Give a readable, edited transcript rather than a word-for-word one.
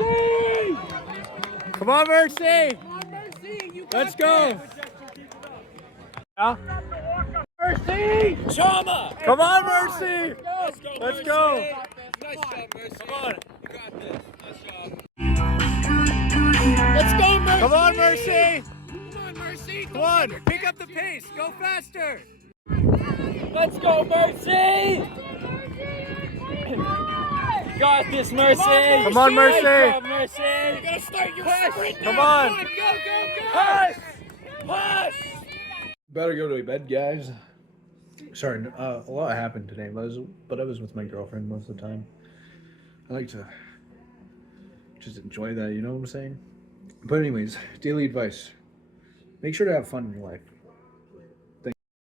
Mercy! Come on, Mercy! Come on, Mercy! You got Let's go! this. Yeah. Mercy! Chama! Come on, Mercy! Let's go, Let's Mercy. go! Nice job, Mercy. Come on! You got this. Nice job. Let's go, Mercy! Come on, Mercy! Come on, Mercy! Come on! Pick up the pace! Go faster! Let's go, Mercy! You got this, Mercy. Come on, Mercy! Nice job, Mercy. You gotta start your sprint now. Come on! Go, go, go! Push! Push! Better go to bed, guys. Sorry, a lot happened today, but I was with my girlfriend most of the time. I like to just enjoy that, you know what I'm saying? But anyways, daily advice. Make sure to have fun in your life.